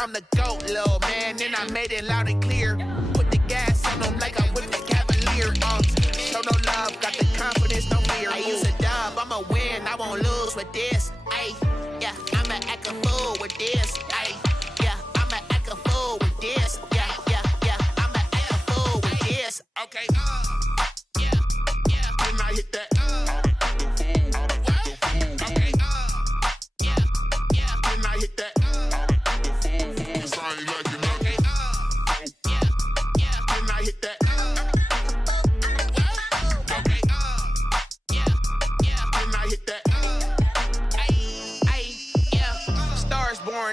I'm the GOAT, little man, and I made it loud and clear. Put the gas on them like I whipped the Cavalier. Show no love, got the confidence, no fear. I use a dub, I'ma win, I won't lose with this. Ay, yeah, I'ma act a fool with this. Ay, yeah, I'ma act a fool with this. Yeah, yeah, yeah, I'ma act a fool with this. Okay, yeah, yeah, when I hit that.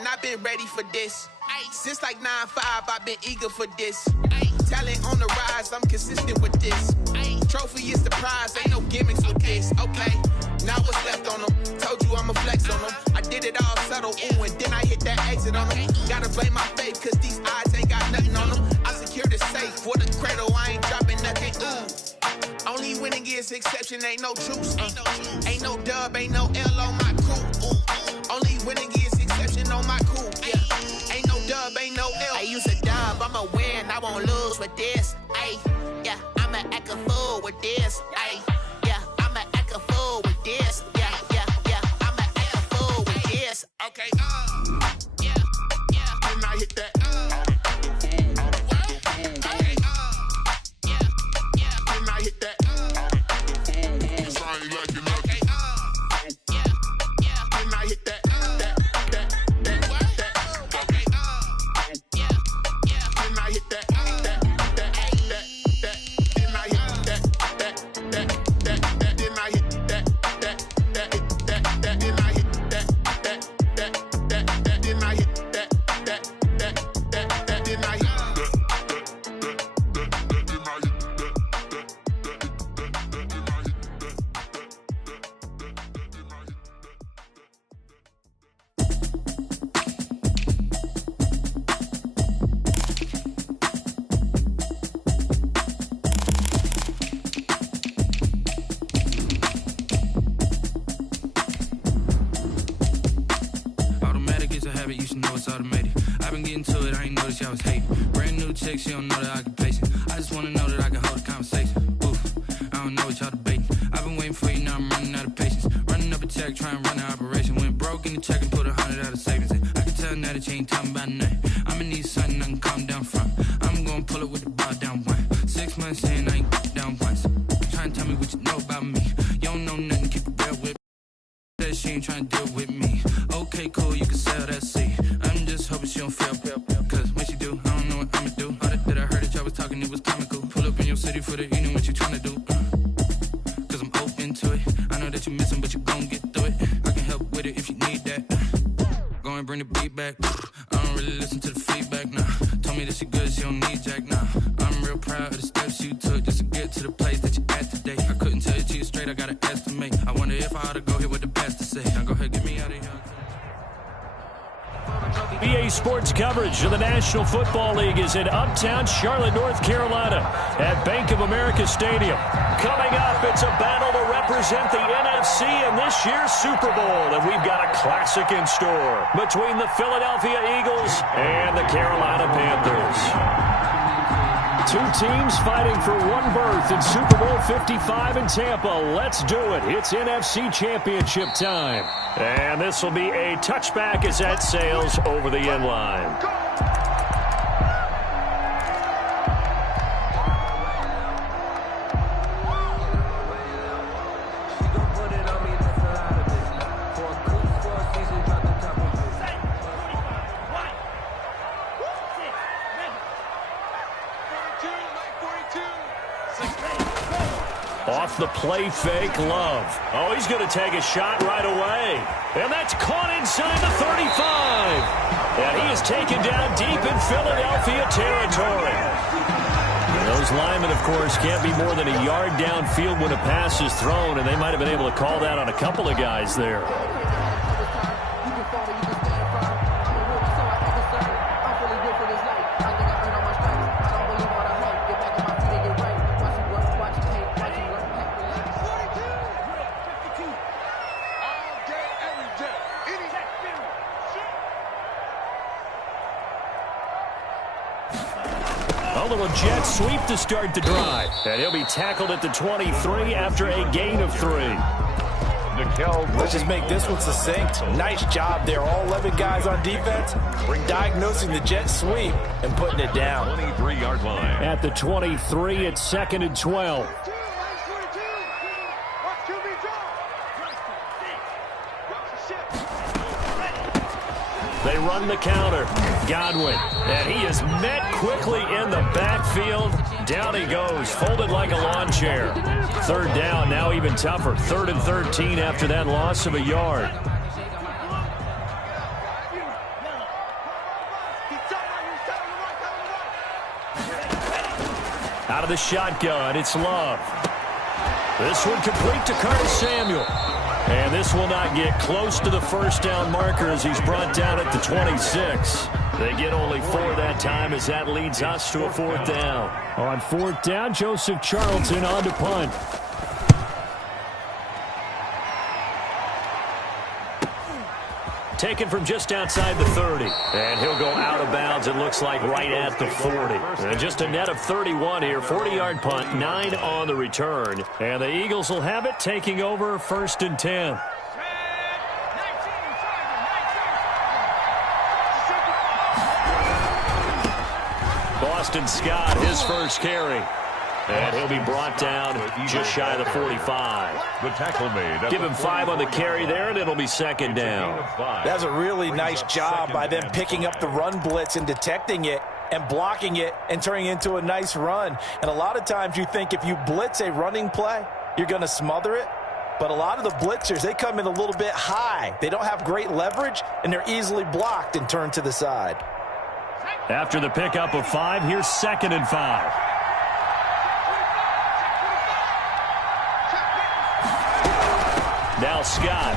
I've been ready for this. Since like 9-5, I've been eager for this. Talent on the rise, I'm consistent with this. Trophy is the prize, ain't no gimmicks with this. Okay, now what's left on them? Told you I'ma flex on them. I did it all subtle, ooh, and then I hit that exit on them. Gotta blame my faith, cause these odds ain't got nothing on them. I secure the safe for the cradle, I ain't dropping nothing, ooh. Only winning is exception, ain't no truce. Ain't no dub, ain't no L on my crew, ooh. Only winning is exception on my crew, yeah. Ain't no dub, ain't no L. I use a dub, I'ma win, I won't lose with this. Ay, yeah, I'ma act a fool with this. Ay, yeah, I'ma act a fool with this. Yeah, yeah, yeah, I'ma act a fool with this. Okay, yeah, yeah, when I hit that. Okay, yeah, yeah, when I hit that. I ain't like it, okay, yeah, yeah, when I hit that. She don't know that I can place it. I just wanna know that I can hold a conversation. Oof, I don't know what y'all debating. I've been waiting for you, now I'm running out of patience. Running up a check, trying to run an operation. Went broke in the check and put 100 out of savings in. I can tell now that you ain't talking about nothing. I'ma need something I can calm down from. I'm gonna pull it with the bar down one. 6 months in, I ain't down once. Trying to tell me what you know about me. You don't know nothing, keep it real with me. That she ain't trying to deal with me. Okay, cool, you can sell that seed. I'm just hoping she don't fail. Cause when she do, I don't know what I'ma do. That I heard that y'all was talking, it was comical. Pull up in your city for the evening, what you tryna do? Cause I'm open to it. I know that you missing, but you gon' get through it. I can help with it if you need that. Go and bring the beat back. I don't really listen to the feedback, nah. Told me that she good, she don't need jack, nah. I'm real proud of the steps you took just to get to the place that you at today. I couldn't tell you to you straight, I gotta estimate. I wonder if I ought to go here with the best to say. Now go ahead, get me out of here. BA Sports coverage of the National Football League is in uptown Charlotte, North Carolina at Bank of America Stadium. Coming up, it's a battle to represent the NFC in this year's Super Bowl, and we've got a classic in store between the Philadelphia Eagles and the Carolina Panthers. Two teams fighting for one berth in Super Bowl 55 in Tampa. Let's do it. It's NFC Championship time. And this will be a touchback as that sails over the end line. Off the play fake, Love. Oh, he's going to take a shot right away. And that's caught inside the 35. And he is taken down deep in Philadelphia territory. And those linemen, of course, can't be more than a yard downfield when a pass is thrown, and they might have been able to call that on a couple of guys there. little jet sweep to start the drive. And he'll be tackled at the 23 after a gain of 3. Let's just make this one succinct. Nice job there. All 11 guys on defense diagnosing the jet sweep and putting it down. 23-yard line. At the 23, it's 2nd and 12. They run the counter. Godwin. And he is met quickly in the backfield. Down he goes, folded like a lawn chair. 3rd down, now even tougher. 3rd and 13 after that loss of a yard. Out of the shotgun, it's Love. This one complete to Curtis Samuel. And this will not get close to the first down marker as he's brought down at the 26. They get only 4 that time as that leads us to a 4th down. On 4th down, Joseph Charlton on to punt. Taken from just outside the 30. And he'll go out of bounds, it looks like, right at the 40. And just a net of 31 here. 40-yard punt, 9 on the return. And the Eagles will have it, taking over 1st and 10. Boston Scott, his first carry. And he'll be brought down just shy of the 45. The tackle made. Give him 5 on the carry there, and it'll be 2nd down. That's a really nice job by them picking up the run blitz and detecting it and blocking it and turning it into a nice run. And a lot of times you think if you blitz a running play, you're going to smother it. But a lot of the blitzers, they come in a little bit high. They don't have great leverage, and they're easily blocked and turned to the side. After the pickup of 5, here's 2nd and 5. Now Scott.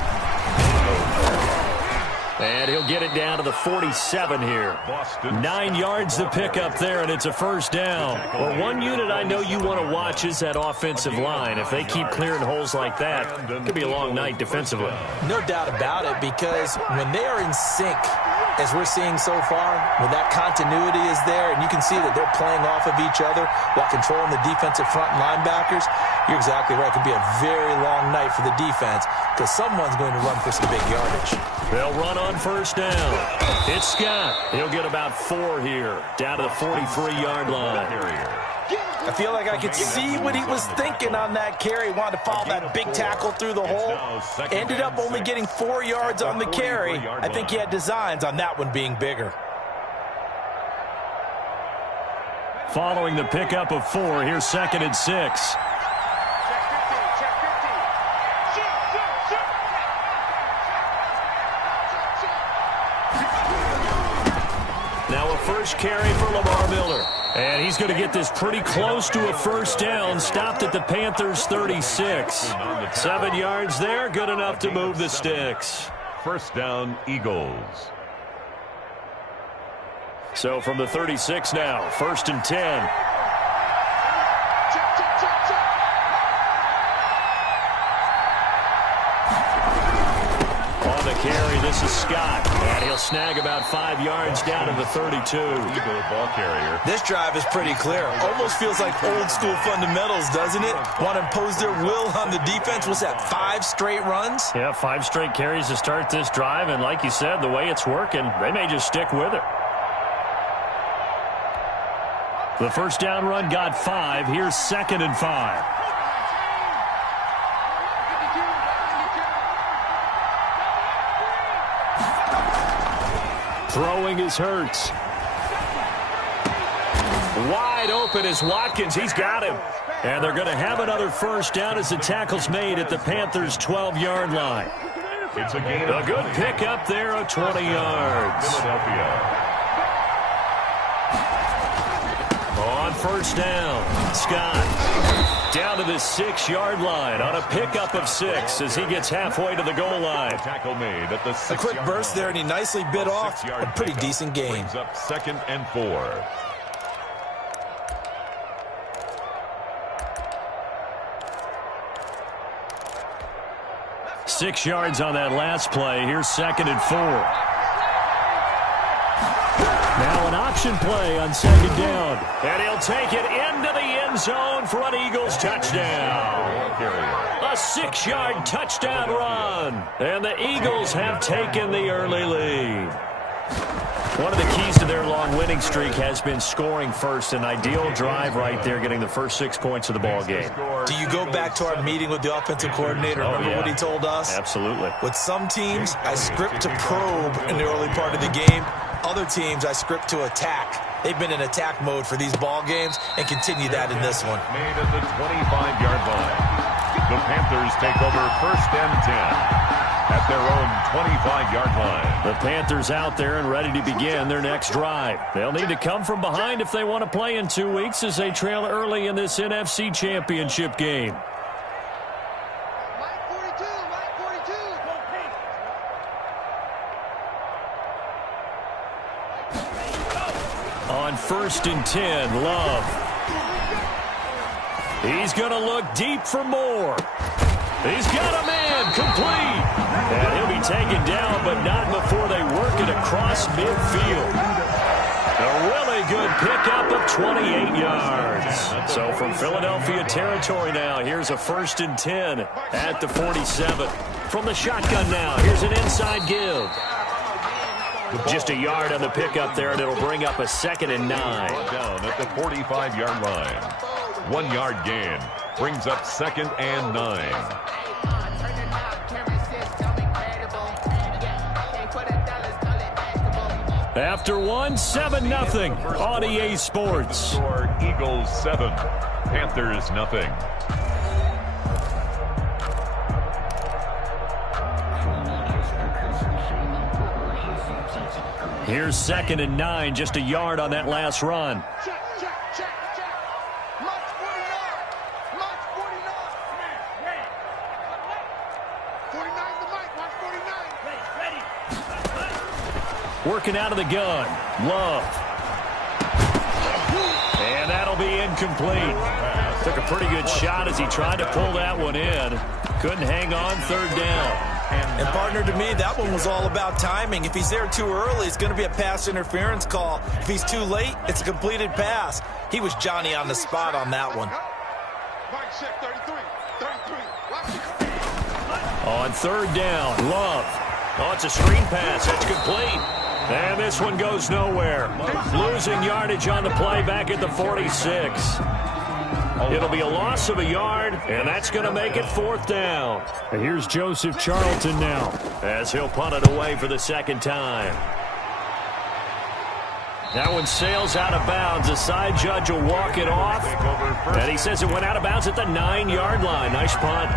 And he'll get it down to the 47 here. 9 yards to pick up there, and it's a 1st down. Well, one unit I know you want to watch is that offensive line. If they keep clearing holes like that, it could be a long night defensively. No doubt about it, because when they are in sync, as we're seeing so far, when that continuity is there, and you can see that they're playing off of each other while controlling the defensive front linebackers, you're exactly right. It could be a very long night for the defense because someone's going to run for some big yardage. They'll run on 1st down. It's Scott. He'll get about 4 here, down to the 43-yard line. I feel like I could see what he was thinking on that carry. Wanted to follow that big tackle through the hole. Ended up only getting 4 yards on the carry. I think he had designs on that one being bigger. Following the pickup of 4, here's 2nd and 6. Now a first carry for Lamar Miller. And he's going to get this pretty close to a 1st down. Stopped at the Panthers' 36. 7 yards there, good enough to move the sticks. 1st down, Eagles. So from the 36 now, 1st and 10. On the carry, this is Scott. And he'll snag about 5 yards down to the 32. Ball carrier. This drive is pretty clear. Almost feels like old school fundamentals, doesn't it? Want to impose their will on the defense. What's that, 5 straight runs? Yeah, 5 straight carries to start this drive. And like you said, the way it's working, they may just stick with it. The 1st down run got 5. Here's 2nd and 5. Throwing is Hurts. Wide open is Watkins. He's got him. And they're going to have another 1st down as the tackle's made at the Panthers' 12-yard line. It's a good pickup there of 20 yards. Philadelphia. On 1st down, Scott down to the 6-yard line on a pickup of 6 as he gets halfway to the goal line. Tackle made at the 6-yard line. A quick burst there, and he nicely bit off a pretty decent gain. Brings up 2nd and 4. 6 yards on that last play. Here's 2nd and 4. Now an option Play-action play on second down. And he'll take it into the end zone for an Eagles touchdown. A 6-yard touchdown run. And the Eagles have taken the early lead. One of the keys to their long winning streak has been scoring first. An ideal drive right there, getting the first 6 points of the ball game. Do you go back to our meeting with the offensive coordinator? Remember what he told us? Absolutely. With some teams, I script to probe in the early part of the game. Other teams, I script to attack. They've been in attack mode for these ball games and continue that in this one. Made at the 25-yard line. The Panthers take over 1st and 10 at their own 25-yard line. The Panthers out there and ready to begin their next drive. They'll need to come from behind if they want to play in 2 weeks as they trail early in this NFC Championship game. On 1st and 10, Love. He's going to look deep for more. He's got a man, complete. And he'll be taken down, but not before they work it across midfield. A really good pickup of 28 yards. So from Philadelphia territory now, here's a 1st and 10 at the 47. From the shotgun now, here's an inside give. Just a yard on the pickup there, and it'll bring up a 2nd and 9. Down at the 45-yard line. 1 yard gain brings up 2nd and 9. After 1, 7-0 on EA Sports. Score Eagles 7, Panthers nothing. Here's 2nd and 9, just a yard on that last run. Working out of the gun. Love. And that'll be incomplete. Took a pretty good shot as he tried to pull that one in. Couldn't hang on, 3rd down. And partner, to me, that one was all about timing. If he's there too early, it's going to be a pass interference call. If he's too late, it's a completed pass. He was Johnny on the spot on that one. On 3rd down, Love. Oh, it's a screen pass. That's complete. And this one goes nowhere. Losing yardage on the play back at the 46. It'll be a loss of a yard, and that's going to make it 4th down. And here's Joseph Charlton now, as he'll punt it away for the 2nd time. That one sails out of bounds. The side judge will walk it off, and he says it went out of bounds at the 9-yard line. Nice punt.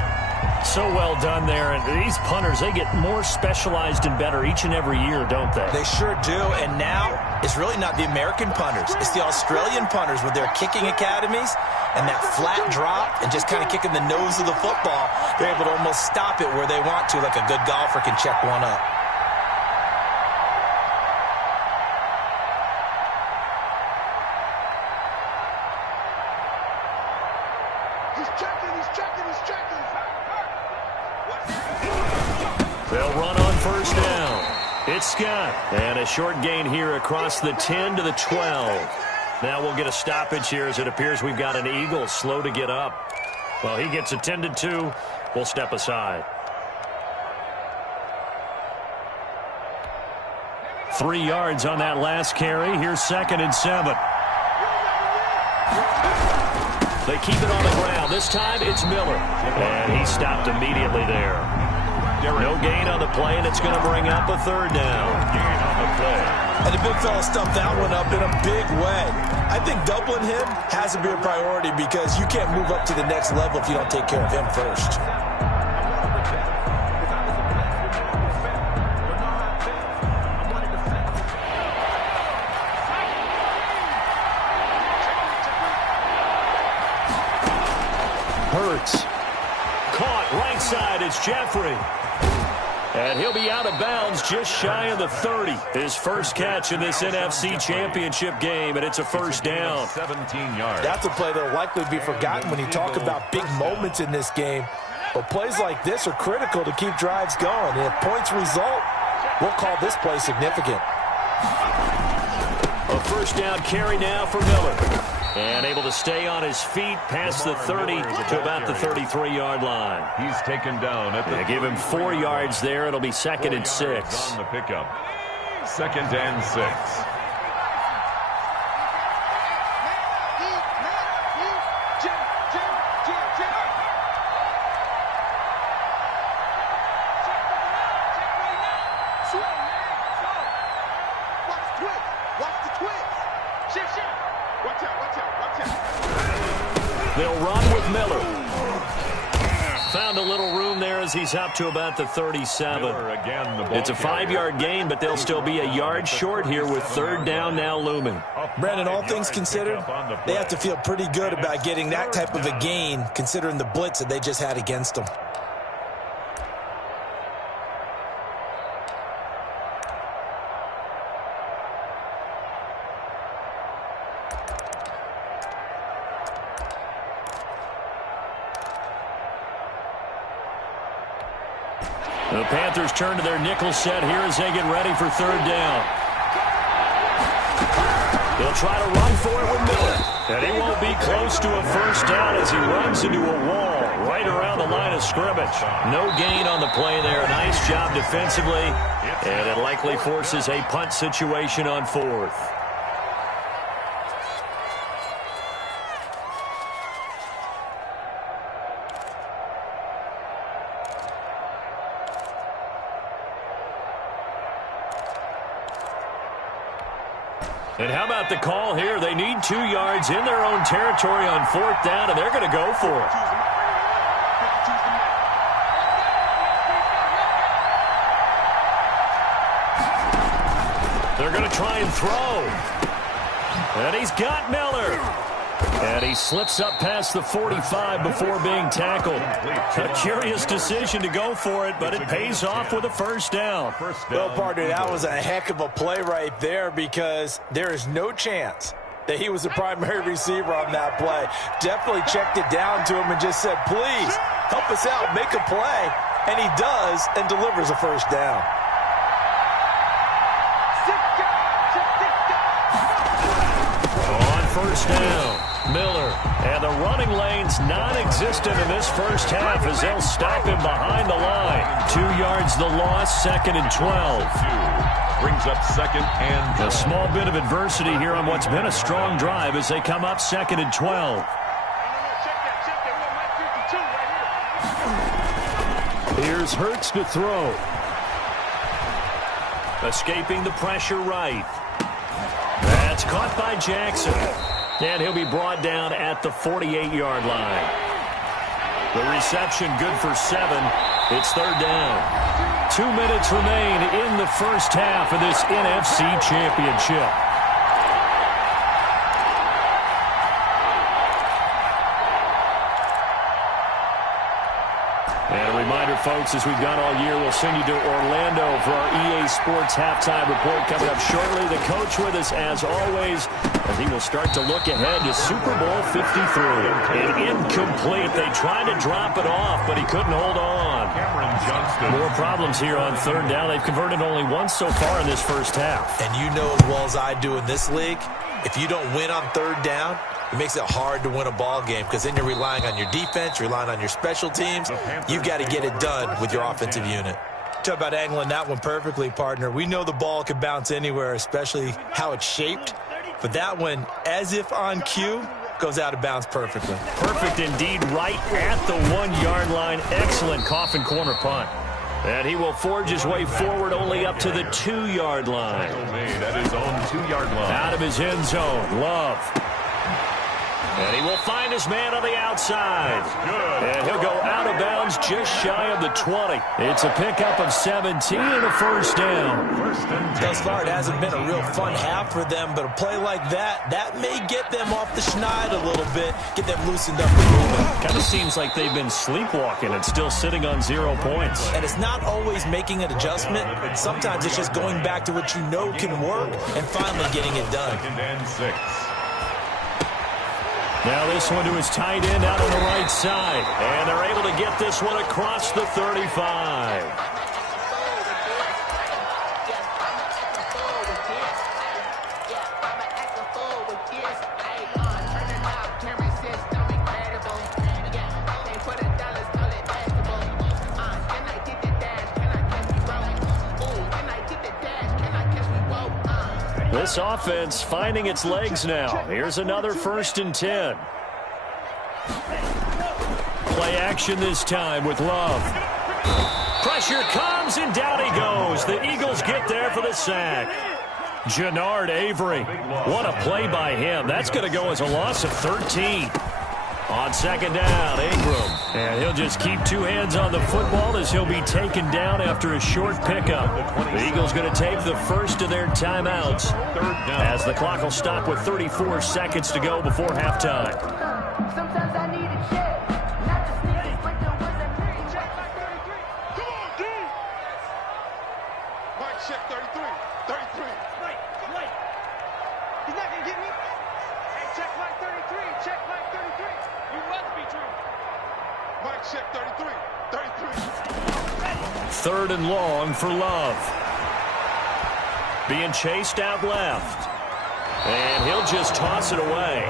So well done there. And these punters, they get more specialized and better each and every year, don't they? They sure do. And now it's really not the American punters. It's the Australian punters with their kicking academies and that flat drop and just kind of kicking the nose of the football. They're able to almost stop it where they want to, like a good golfer can check one up. They'll run on 1st down. It's Scott. And a short gain here across the 10 to the 12. Now we'll get a stoppage here as it appears we've got an Eagle slow to get up. Well, he gets attended to. We'll step aside. 3 yards on that last carry. Here's 2nd and 7. They keep it on the ground. This time it's Miller. And he stopped immediately there. No gain on the play, and it's going to bring up a 3rd down. Gain on the play. And the big fella stuffed that one up in a big way. I think doubling him has to be a priority because you can't move up to the next level if you don't take care of him first. Hurts. Caught right side. It's Jeffrey. And he'll be out of bounds just shy of the 30. His first catch in this NFC Championship game, and it's a 1st down. 17 yards. That's a play that will likely be forgotten when you talk about big moments in this game. But plays like this are critical to keep drives going. And if points result, we'll call this play significant. A A first down carry now for Miller. And able to stay on his feet past the 30 to about the 33-yard line. He's taken down at the give him 4 yards there. It'll be 2nd and 6. On the pickup. 2nd and 6. They'll run with Miller. Found a little room there as he's up to about the 37. It's a 5-yard gain, but they'll still be a yard short here with 3rd down now looming. Brandon, all things considered, they have to feel pretty good about getting that type of a gain considering the blitz that they just had against them. The Panthers turn to their nickel set here as they get ready for 3rd down. They'll try to run for it with Miller. And he won't be close to a first down as he runs into a wall right around the line of scrimmage. No gain on the play there. Nice job defensively. And it likely forces a punt situation on 4th. And how about the call here? They need 2 yards in their own territory on 4th down, and they're going to go for it. They're going to try and throw. And he's got Miller. And he slips up past the 45 before being tackled. A curious decision to go for it, but it pays off with a first down. Well, partner, that was a heck of a play right there because there is no chance that he was the primary receiver on that play. Definitely checked it down to him and just said, please, help us out, make a play. And he does and delivers a first down. On first down, Miller. And the running lane's non-existent in this first half as they'll stop him behind the line. 2 yards the loss, 2nd and 12. Brings up 2nd and 12. A small bit of adversity here on what's been a strong drive as they come up 2nd and 12. Here's Hurts to throw. Escaping the pressure right. That's caught by Jackson. And he'll be brought down at the 48-yard line. The reception good for 7. It's 3rd down. 2 minutes remain in the first half of this NFC Championship. And a reminder, folks, as we've done all year, we'll send you to Orlando for our EA Sports halftime report coming up shortly. The coach with us, as always, as he will start to look ahead to Super Bowl 53. And incomplete. They tried to drop it off, but he couldn't hold on. More problems here on 3rd down. They've converted only once so far in this first half. And you know as well as I do in this league, if you don't win on 3rd down, it makes it hard to win a ball game because then you're relying on your defense, you're relying on your special teams. You've got to get it done with your offensive unit. Talk about angling that one perfectly, partner. We know the ball can bounce anywhere, especially how it's shaped. But that one, as if on cue, goes out of bounds perfectly. Perfect indeed, right at the 1-yard line. Excellent coffin corner punt. And he will forge his way forward only up to the 2-yard line. At his own 2-yard line. Out of his end zone, Love. And he will find his man on the outside. And he'll go out of bounds just shy of the 20. It's a pickup of 17 and a first down. Thus far, it hasn't been a real fun half for them, but a play like that may get them off the schneid a little bit, get them loosened up and moving. Kind of seems like they've been sleepwalking and still sitting on 0 points. And it's not always making an adjustment. Sometimes it's just going back to what you know can work and finally getting it done. 2nd and 6. Now this one to his tight end out on the right side. And they're able to get this one across the 35. This offense finding its legs now. Here's another 1st and 10. Play action this time with Love. Pressure comes, and down he goes. The Eagles get there for the sack. Jannard Avery. What a play by him. That's going to go as a loss of 13. On 2nd down, Ingram. And he'll just keep 2 hands on the football as he'll be taken down after a short pickup. The Eagles going to take the first of their timeouts as the clock will stop with 34 seconds to go before halftime. Sometimes I need a check, not the sneakers, but the ones that bring check like 33. Come on, dude! Mike, check 33. 33. Wait. He's not going to get me? Hey, check Mike 33. Check Mike 33. You must be true. Mike, check 33. 33. 3rd and long for Love. Being chased out left. And he'll just toss it away.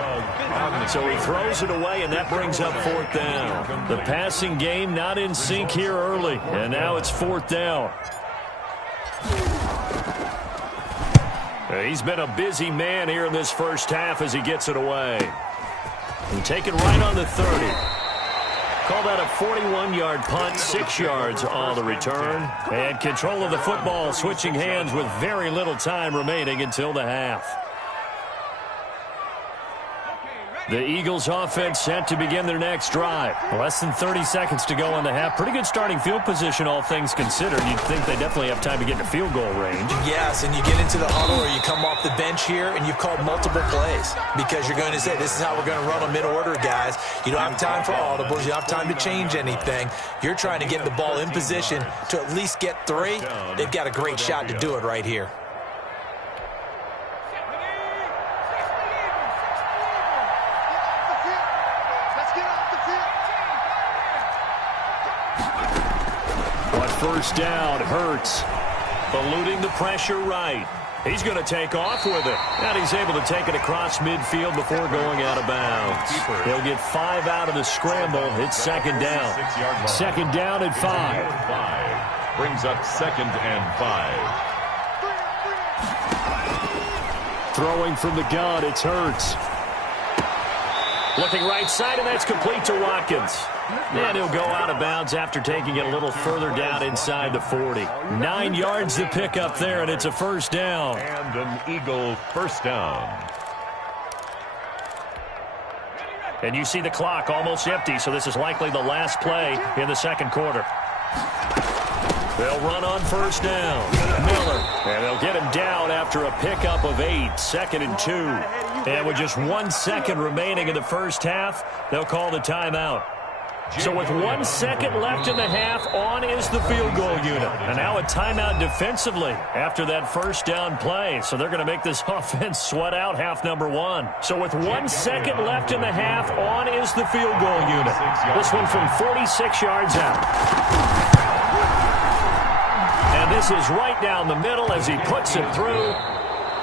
So he throws it away, and that brings up 4th down. The passing game not in sync here early, and now it's 4th down. He's been a busy man here in this first half as he gets it away. And take it right on the 30. Call that a 41-yard punt, 6 yards on the return. And control of the football, switching hands with very little time remaining until the half. The Eagles offense set to begin their next drive. Less than 30 seconds to go in the half. Pretty good starting field position, all things considered. You'd think they definitely have time to get into field goal range. Yes, and you get into the huddle or you come off the bench here and you've called multiple plays because you're going to say, this is how we're going to run them in order, guys. You don't have time for audibles. You don't have time to change anything. You're trying to get the ball in position to at least get 3. They've got a great shot to do it right here. First down, Hurts. Eluding the pressure right. He's going to take off with it. And he's able to take it across midfield before going out of bounds. He'll get 5 out of the scramble. It's 2nd down. 2nd down and 5. Brings up 2nd and 5. Throwing from the gun, it's Hurts. Looking right side, and that's complete to Watkins. And he'll go out of bounds after taking it a little further down inside the 40. 9 yards to pick up there, and it's a 1st down. And an Eagle 1st down. And you see the clock almost empty, so this is likely the last play in the 2nd quarter. They'll run on 1st down. Miller. And they'll get him down after a pickup of 8. 2nd and 2. And with just 1 second remaining in the first half, they'll call the timeout. So with 1 second left in the half, on is the field goal unit. And now a timeout defensively after that 1st down play. So they're going to make this offense sweat out half number 1. So with 1 second left in the half, on is the field goal unit. This one from 46 yards out. And this is right down the middle as he puts it through.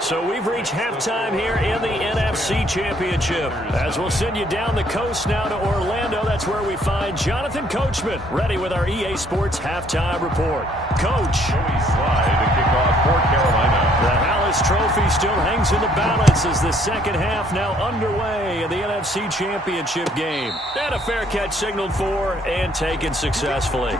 So we've reached halftime here in the NFC Championship. As we'll send you down the coast now to Orlando, that's where we find Jonathan Coachman, ready with our EA Sports Halftime Report. Coach. Joey Slye to kick off for Carolina. The Hallis Trophy still hangs in the balance as the second half now underway in the NFC Championship game. And a fair catch signaled for and taken successfully.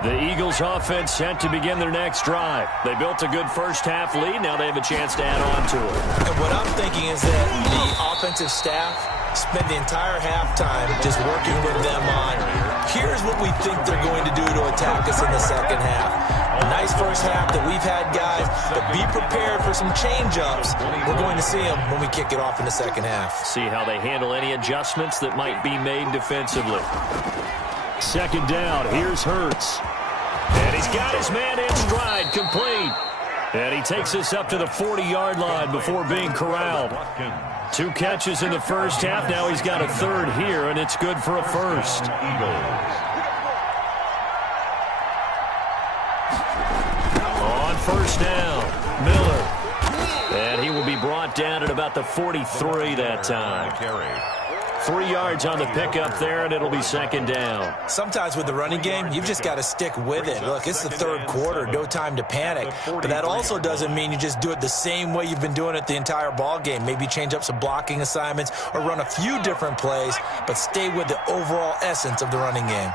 The Eagles offense set to begin their next drive. They built a good first half lead. Now they have a chance to add on to it. And what I'm thinking is that the offensive staff spent the entire halftime just working with them on, here's what we think they're going to do to attack us in the second half. A nice first half that we've had, guys, but be prepared for some change-ups. We're going to see them when we kick it off in the second half. See how they handle any adjustments that might be made defensively. 2nd down, here's Hurts. And he's got his man in stride, complete. And he takes us up to the 40-yard line before being corralled. 2 catches in the first half. Now he's got a 3rd here, and it's good for a 1st. On 1st down, Miller. And he will be brought down at about the 43 that time. 3 yards on the pickup there, and it'll be second down. Sometimes with the running game, you've just got to stick with it. Look, it's the third quarter, no time to panic. But that also doesn't mean you just do it the same way you've been doing it the entire ball game. Maybe change up some blocking assignments or run a few different plays, but stay with the overall essence of the running game.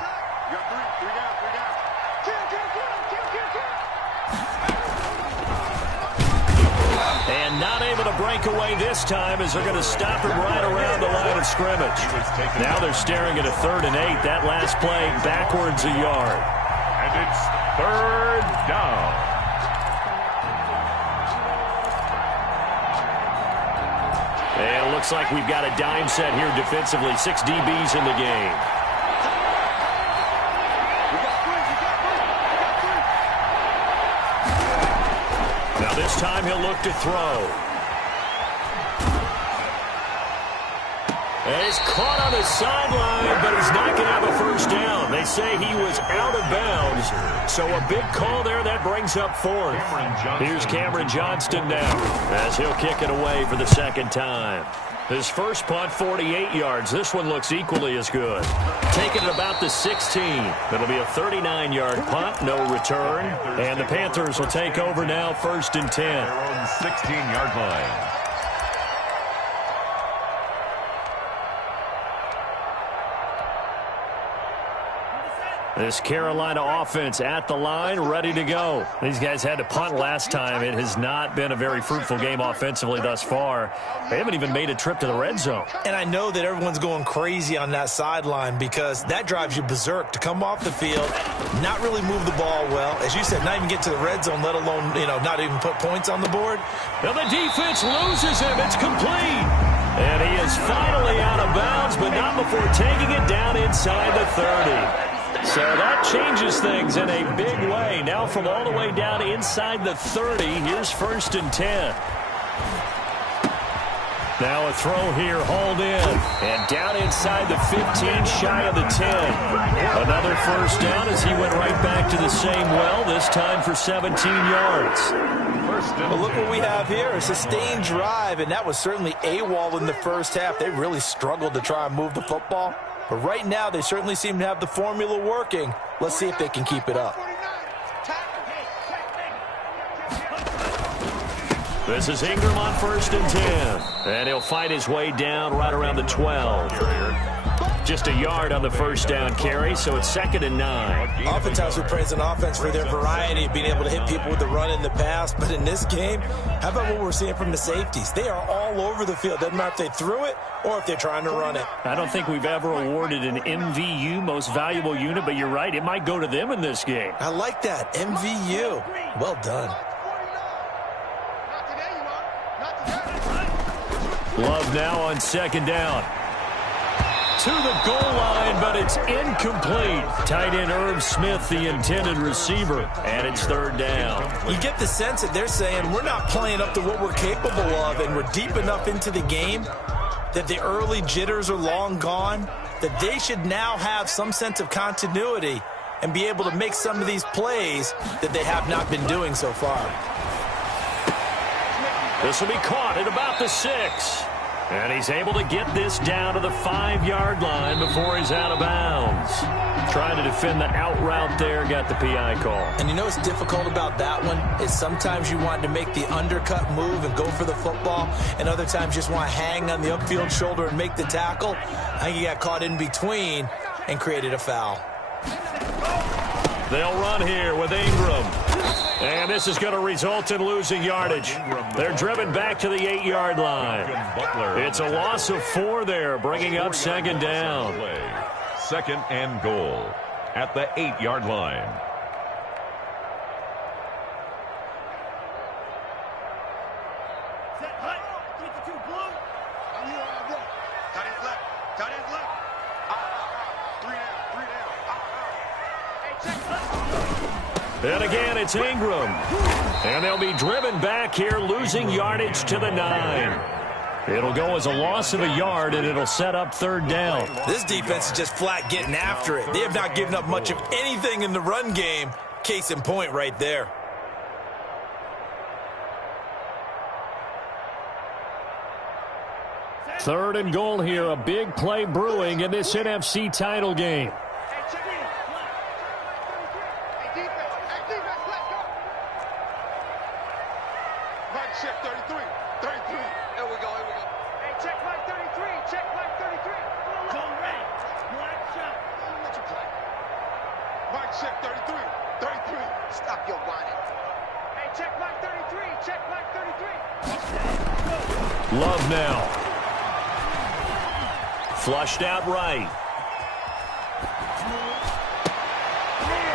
And not able to break away this time as they're going to stop it right around the line of scrimmage. Now they're staring at a 3rd and 8. That last play backwards a yard. And it's 3rd down. And it looks like we've got a dime set here defensively. 6 DBs in the game. Now this time he'll look to throw. And he's caught on the sideline, but he's not going to have a first down. They say he was out of bounds. So a big call there. That brings up 4th. Here's Cameron Johnston now as he'll kick it away for the second time. His first punt, 48 yards. This one looks equally as good. Taking it about the 16. It'll be a 39-yard punt, no return. And the Panthers will take over now, 1st and 10. Their own 16-yard line. This Carolina offense at the line, ready to go. These guys had to punt last time. It has not been a very fruitful game offensively thus far. They haven't even made a trip to the red zone. And I know that everyone's going crazy on that sideline because that drives you berserk to come off the field, not really move the ball well. As you said, not even get to the red zone, let alone, not even put points on the board. Now the defense loses him. It's complete. And he is finally out of bounds, but not before taking it down inside the 30. So that changes things in a big way. Now from all the way down inside the 30, here's 1st and 10. Now a throw here, hauled in. And down inside the 15, shy of the 10. Another first down as he went right back to the same well, this time for 17 yards. Well, look what we have here, a sustained drive, and that was certainly AWOL in the first half. They really struggled to try and move the football. But right now, they certainly seem to have the formula working. Let's see if they can keep it up. This is Ingram on 1st and 10. And he'll fight his way down right around the 12. Just a yard on the first down carry, so it's 2nd and 9. Oftentimes we praise an offense for their variety of being able to hit people with the run in the pass. But in this game, how about what we're seeing from the safeties? They are all over the field. Doesn't matter if they threw it or if they're trying to run it. I don't think we've ever awarded an MVU, most valuable unit, but you're right, it might go to them in this game. I like that, MVU. Well done. Love now on 2nd down. To the goal line, but it's incomplete. Tight end Irv Smith, the intended receiver, and it's 3rd down. You get the sense that they're saying we're not playing up to what we're capable of, and we're deep enough into the game that the early jitters are long gone, that they should now have some sense of continuity and be able to make some of these plays that they have not been doing so far. This will be caught at about the 6. And he's able to get this down to the 5-yard line before he's out of bounds. Trying to defend the out route there, got the PI call. And you know what's difficult about that one is sometimes you want to make the undercut move and go for the football, and other times you just want to hang on the upfield shoulder and make the tackle. I think he got caught in between and created a foul. They'll run here with Ingram. And this is going to result in losing yardage. They're driven back to the 8-yard line. It's a loss of 4 there, bringing up 2nd down. 2nd and goal at the 8-yard line. And again, it's Ingram. And they'll be driven back here, losing yardage to the 9. It'll go as a loss of a yard, and it'll set up 3rd down. This defense is just flat getting after it. They have not given up much of anything in the run game. Case in point right there. Third and goal here. A big play brewing in this NFC title game. Check 33. 33. Here we go. Hey, check Mike 33. Check Mike 33. Go red. Black shot. Let you play. Mike check 33. 33. Stop your whining. Hey, check Mike 33. Check Mike 33. Love now. Flushed out right.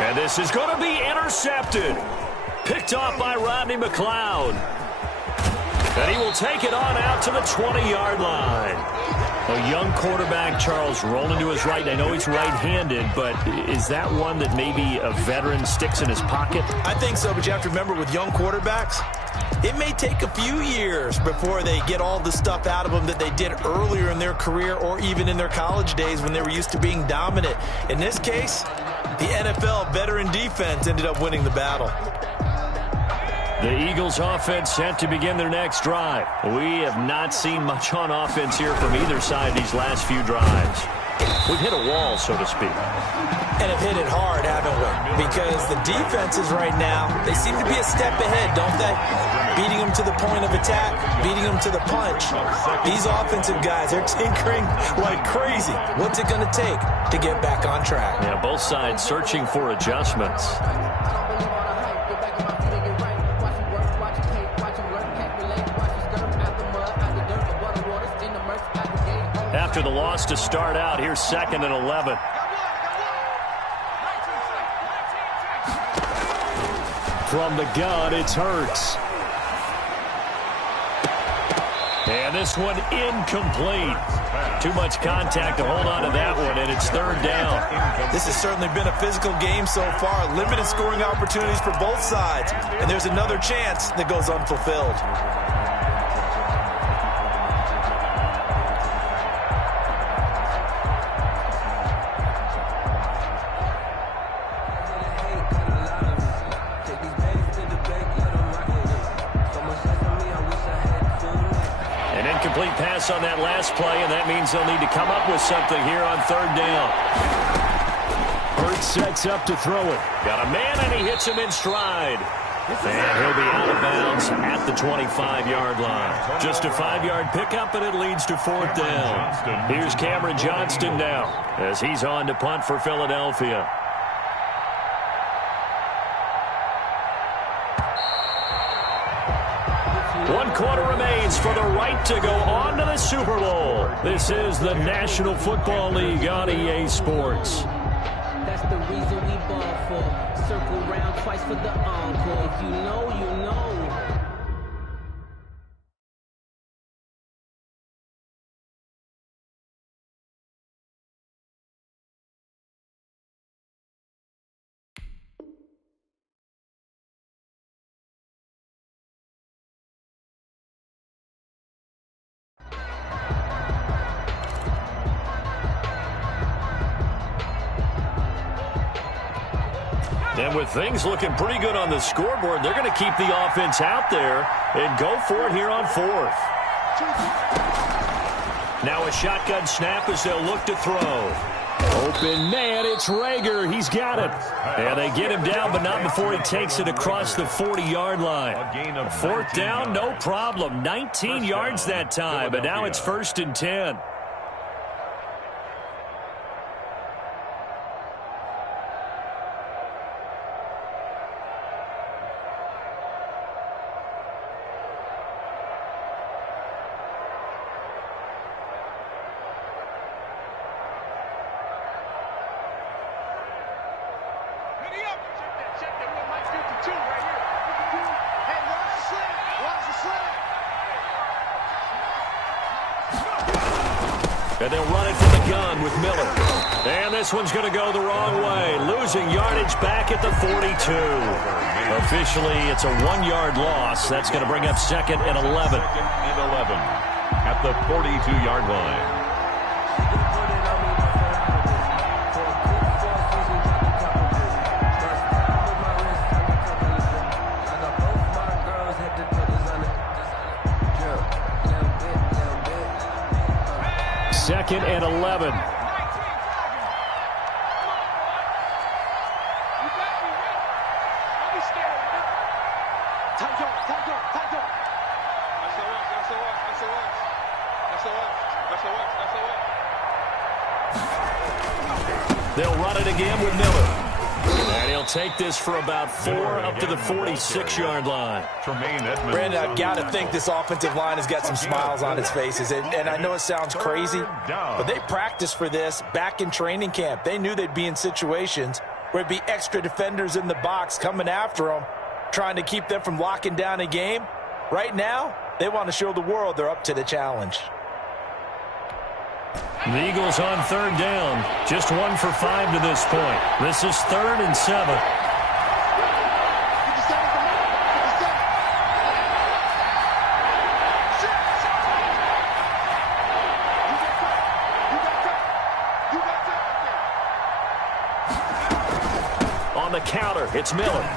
And this is going to be intercepted. Picked off by Rodney McLeod. And he will take it on out to the 20-yard line. A young quarterback, Charles, rolling to his right. I know he's right-handed, but is that one that maybe a veteran sticks in his pocket? I think so, but you have to remember with young quarterbacks, it may take a few years before they get all the stuff out of them that they did earlier in their career or even in their college days when they were used to being dominant. In this case, the NFL veteran defense ended up winning the battle. The Eagles offense set to begin their next drive. We have not seen much on offense here from either side these last few drives. We've hit a wall, so to speak. And have hit it hard, haven't we? Because the defenses right now, they seem to be a step ahead, don't they? Beating them to the point of attack, beating them to the punch. These offensive guys, they're tinkering like crazy. What's it going to take to get back on track? Yeah, both sides searching for adjustments. After the loss to start out, here's 2nd and 11. From the gun, it's Hurts. And this one incomplete. Too much contact to hold on to that one, and it's 3rd down. This has certainly been a physical game so far. Limited scoring opportunities for both sides. And there's another chance that goes unfulfilled. Pass on that last play, and that means they'll need to come up with something here on 3rd down. Hurts sets up to throw it. Got a man, and he hits him in stride. And he'll be out of bounds at the 25-yard line. Just a 5-yard pickup, and it leads to 4th down. Here's Cameron Johnston now as he's on to punt for Philadelphia. One quarter remains for the right to go on to the Super Bowl. This is the National Football League on EA Sports. That's the reason we ball for. Circle round twice for the encore. If you know, you know. And with things looking pretty good on the scoreboard, they're going to keep the offense out there and go for it here on 4th. Now a shotgun snap as they'll look to throw. Open man, it's Rager. He's got it. And they get him down, but not before he takes it across the 40-yard line. 4th down, no problem. 19 yards that time, and now it's 1st and 10. And they'll run it from the gun with Miller. And this one's going to go the wrong way. Losing yardage back at the 42. Officially, it's a 1-yard loss. That's going to bring up 2nd and 11. 2nd and 11 at the 42-yard line. 2nd and 11. They'll run it again with Miller. And he'll take this for about 4 up to the 46-yard line. Brandon, I've got to think this offensive line has got some smiles on its faces. And I know it sounds crazy, but they practiced for this back in training camp. They knew they'd be in situations where it'd be extra defenders in the box coming after them, trying to keep them from locking down a game. Right now, they want to show the world they're up to the challenge. The Eagles on 3rd down. Just 1 for 5 to this point. This is 3rd and 7. On the counter, it's Miller.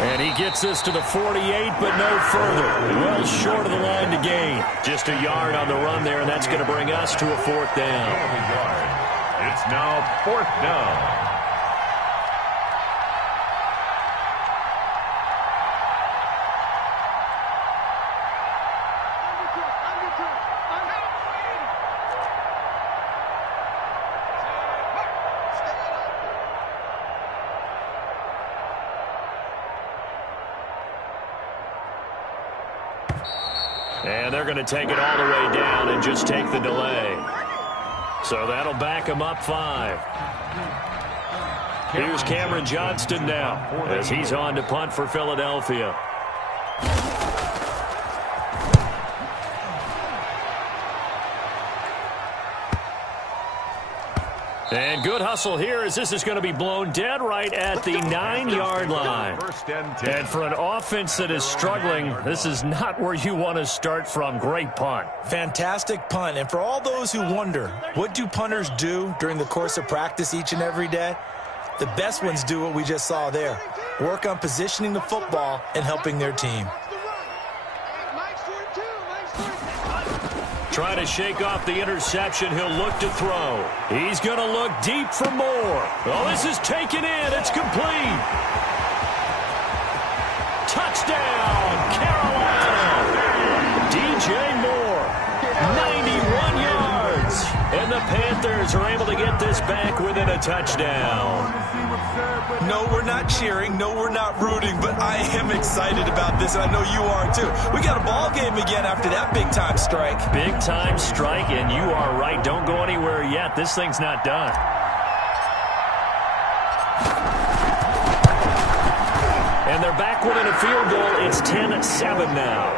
And he gets this to the 48, but no further. Well short of the line to gain. Just a yard on the run there, and that's going to bring us to a 4th down. It's now 4th down. And they're going to take it all the way down and just take the delay. So that'll back him up 5. Here's Cameron Johnston now as he's on to punt for Philadelphia. And good hustle here as this is going to be blown dead right at the 9-yard line. And for an offense that is struggling, this is not where you want to start from. Great punt. Fantastic punt. And for all those who wonder, what do punters do during the course of practice each and every day? The best ones do what we just saw there. Work on positioning the football and helping their team. Trying to shake off the interception. He'll look to throw. He's going to look deep for more. Oh, this is taken in. It's complete. Touchdown, Carolina. DJ Moore, 91 yards. And the Panthers are able to get this back within a touchdown. No, we're not cheering. No, we're not rooting, but I am excited about this, and I know you are too. We got a ball game again after that big-time strike. Big-time strike, and you are right. Don't go anywhere yet. This thing's not done. And they're back within a field goal. It's 10-7 now.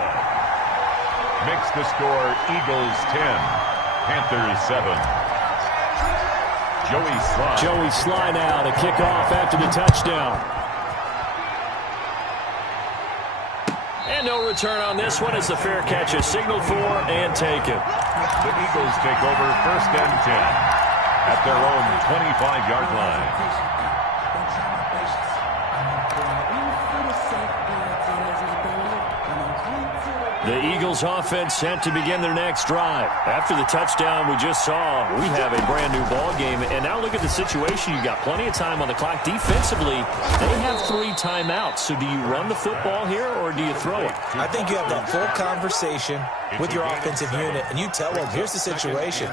Makes the score Eagles 10, Panthers 7. Joey Sly now to kick off after the touchdown. And no return on this one as the fair catch is signaled for and taken. The Eagles take over 1st and 10 at their own 25-yard line. The Eagles offense set to begin their next drive. After the touchdown we just saw, we have a brand new ball game. And now look at the situation. You've got plenty of time on the clock. Defensively, they have 3 timeouts. So do you run the football here or do you throw it? I think you have that full conversation with your offensive unit, and you tell them, here's the situation.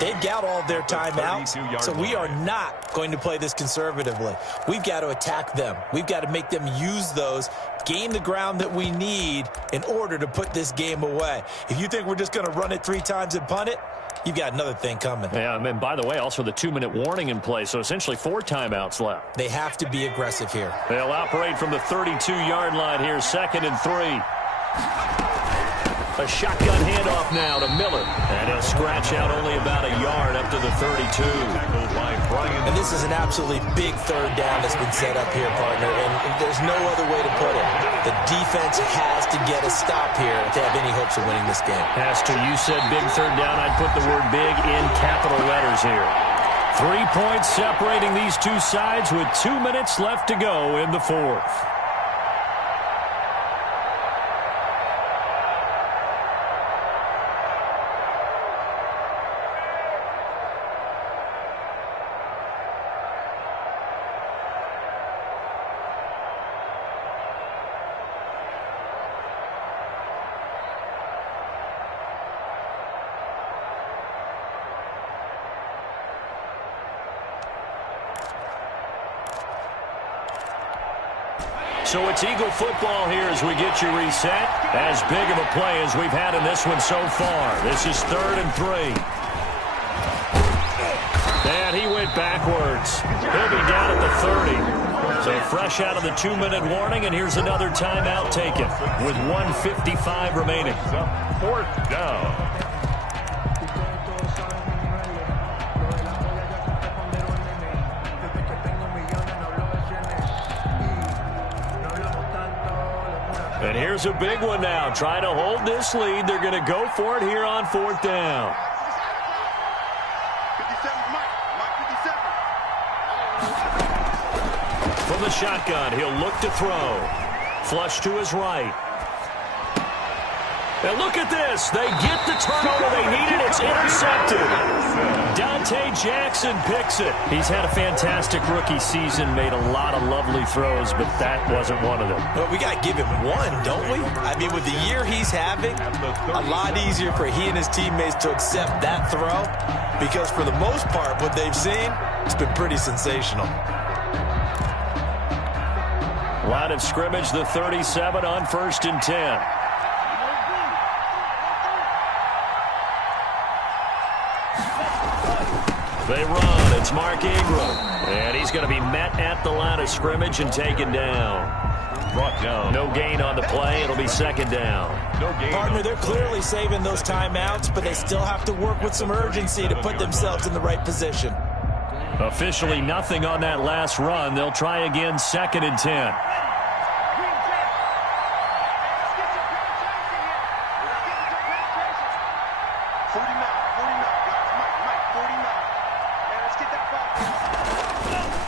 They've got all their timeouts, so we are not going to play this conservatively. We've got to attack them. We've got to make them use those, gain the ground that we need in order to put this game away. If you think we're just going to run it 3 times and punt it, you've got another thing coming. Yeah, and by the way, also the 2-minute warning in play, so essentially 4 timeouts left. They have to be aggressive here. They'll operate from the 32-yard line here, 2nd and 3. A shotgun handoff now to Miller. And he'll scratch out only about a yard up to the 32. And this is an absolutely big 3rd down that's been set up here, partner. And there's no other way to put it. The defense has to get a stop here if they have any hopes of winning this game. Has to. You said big 3rd down. I'd put the word big in capital letters here. 3 points separating these two sides with 2 minutes left to go in the 4th. So it's Eagle football here as we get you reset. As big of a play as we've had in this one so far. This is 3rd and 3. And he went backwards. He'll be down at the 30. So fresh out of the 2-minute warning, and here's another timeout taken with 1:55 remaining. 4th down. And here's a big one now. Trying to hold this lead. They're going to go for it here on 4th down. 57, Mike 57. From the shotgun, he'll look to throw. Flush to his right. And look at this. They get the turnover they needed. It's intercepted. Dante Jackson picks it. He's had a fantastic rookie season, made a lot of lovely throws, but that wasn't one of them. Well, we got to give him one, don't we? I mean, with the year he's having, a lot easier for he and his teammates to accept that throw because for the most part, what they've seen, it's been pretty sensational. Line of scrimmage, the 37 on 1st and 10. They run. It's Mark Ingram. And he's going to be met at the line of scrimmage and taken down. Brought down. No gain on the play. It'll be 2nd down. No gain. Partner, they're clearly saving those timeouts, but they still have to work with some urgency to put themselves in the right position. Officially nothing on that last run. They'll try again 2nd and 10.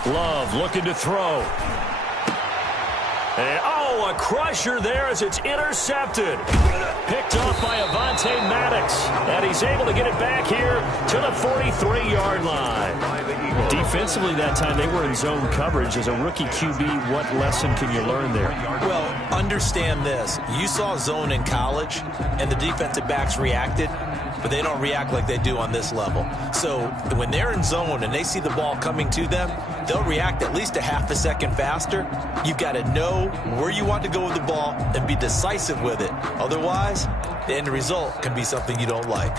Love looking to throw. And, a crusher there as it's intercepted. Picked off by Avonte Maddox. And he's able to get it back here to the 43-yard line. Defensively that time, they were in zone coverage. As a rookie QB, what lesson can you learn there? Well, understand this. You saw zone in college, and the defensive backs reacted, but they don't react like they do on this level. So when they're in zone and they see the ball coming to them, they'll react at least a half a second faster. You've got to know where you want to go with the ball and be decisive with it. Otherwise, the end result can be something you don't like.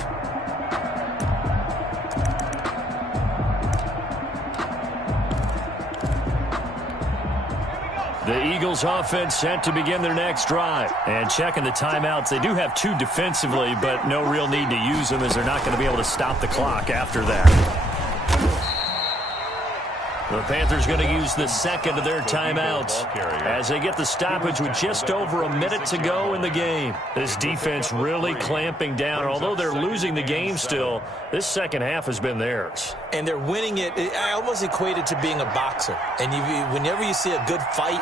The Eagles offense set to begin their next drive. And checking the timeouts, they do have 2 defensively, but no real need to use them as they're not going to be able to stop the clock after that. The Panthers going to use the 2nd of their timeouts as they get the stoppage with just over a minute to go in the game. This defense really clamping down. Although they're losing the game still, this second half has been theirs. And they're winning it. I almost equate it to being a boxer. And whenever you see a good fight,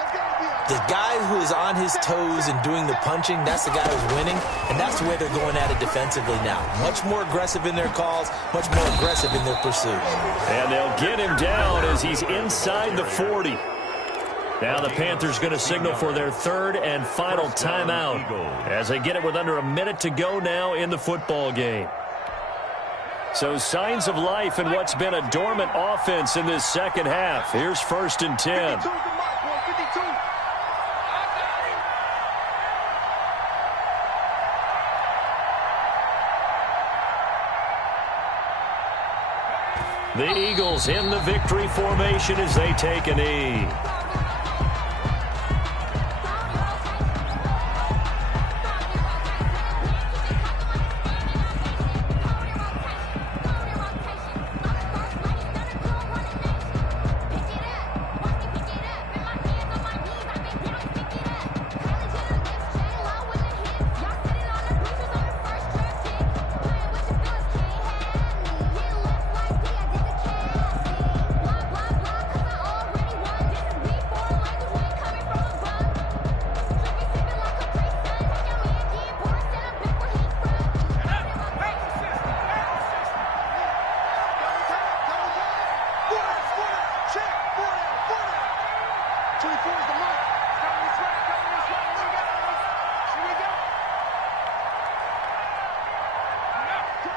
the guy who is on his toes and doing the punching, that's the guy who's winning. And that's the way they're going at it defensively now. Much more aggressive in their calls, much more aggressive in their pursuit. And they'll get him down as he's inside the 40. Now the Panthers going to signal for their 3rd and final timeout as they get it with under a minute to go now in the football game. So signs of life in what's been a dormant offense in this second half. Here's 1st and 10. The Eagles in the victory formation as they take a knee.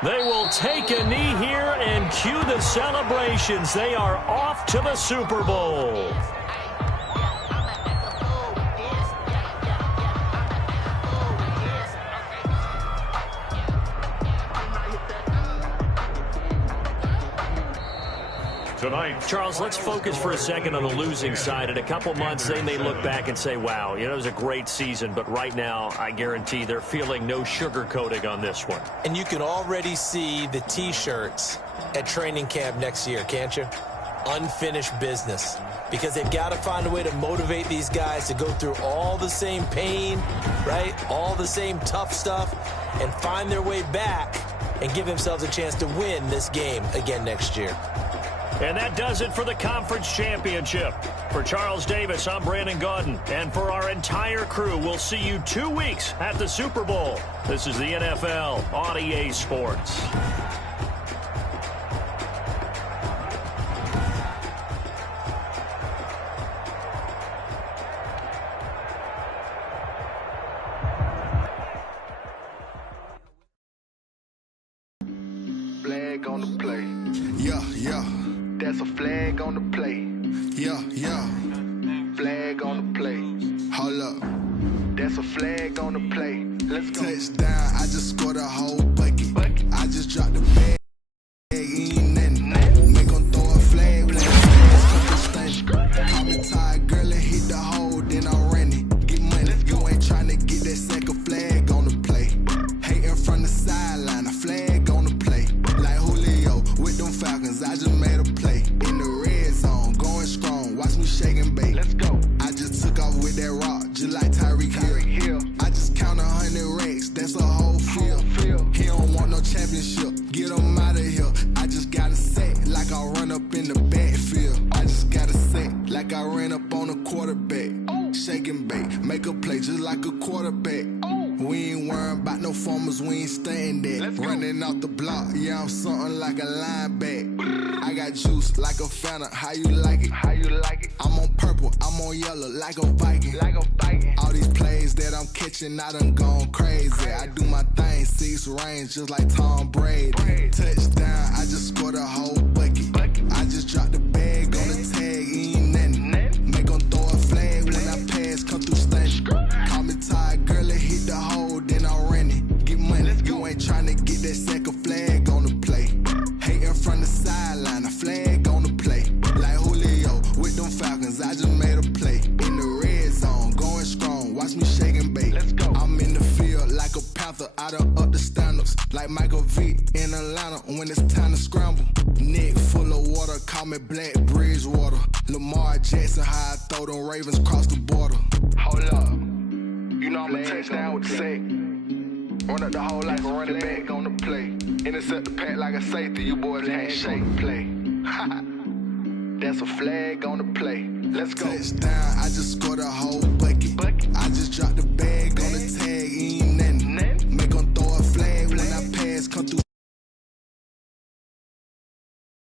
They will take a knee here and cue the celebrations. They are off to the Super Bowl. tonight. Charles, let's focus for a second on the losing side. In a couple months, they may look back and say, wow, it was a great season. But right now, I guarantee they're feeling no sugarcoating on this one. And you can already see the T-shirts at training camp next year, can't you? Unfinished business. Because they've got to find a way to motivate these guys to go through all the same pain, right? All the same tough stuff, and find their way back and give themselves a chance to win this game again next year. And that does it for the conference championship. For Charles Davis, I'm Brandon Gaudin. And for our entire crew, we'll see you 2 weeks at the Super Bowl. This is the NFL on EA Sports. Flag on the play. Yeah, yeah, That's a flag on the play. yeah, yeah. Flag on the play. Hold up. That's a flag on the play. Let's go. Touchdown, I just scored a whole bucket. I just dropped the bag, ain't nothing. Make 'em throw a flag, black flags, couple stunning. Call me tired, girl, and hit the hole, then I'm running. Get money, you ain't tryna get that second flag on the play. Hating from the sideline, a flag on the play. Like Julio with them Falcons, I just made a play. In the red zone, going strong, watch me shake and bake. Let's go. I just took off with that rock, just like Tyreek Hill. I just count 100 racks, that's a whole field. He don't want no championship, get him out of here. I just gotta say, like I run up in the backfield. I just gotta say, like I ran up on a quarterback. Shake and bake, make a play just like a quarterback. We ain't worrying about no formers, we ain't staying there. Running off the block, yeah, I'm something like a linebacker. I got juice like a Fanta, how you like it? How you like it? I'm on purple, I'm on yellow, like a Viking. Like a Viking. All these plays that I'm catching, I done gone crazy. I do my thing, 6 range, just like Tom Brady. Touchdown, I just scored a whole bucket. I just dropped the bag on the tag, ain't nothing. Make 'em throw a flag when I pass, come through stunning. Call me tired, girl, and hit the hole, then I'm running. Get money, you ain't tryna get that second flag on the play. Hating from the sideline, a flag on the play. Like Julio with them Falcons, I just made a play. In the red zone, going strong, watch me shake and bake. Let's go. I'm in the field like a Panther, I done up the standards. Like Michael Vick in Atlanta when it's time to scramble. Neck full of water, call me Black Bridgewater. Lamar Jackson, how I throw them Ravens cross the border. Hold up. You know I'm a touchdown with the sack. Run up the hole like a running back on the play. Intercept the pack like a safety. You boys can't shake play. That's a flag on the play. Let's go. Touchdown, I just scored a whole bucket. I just dropped the bag,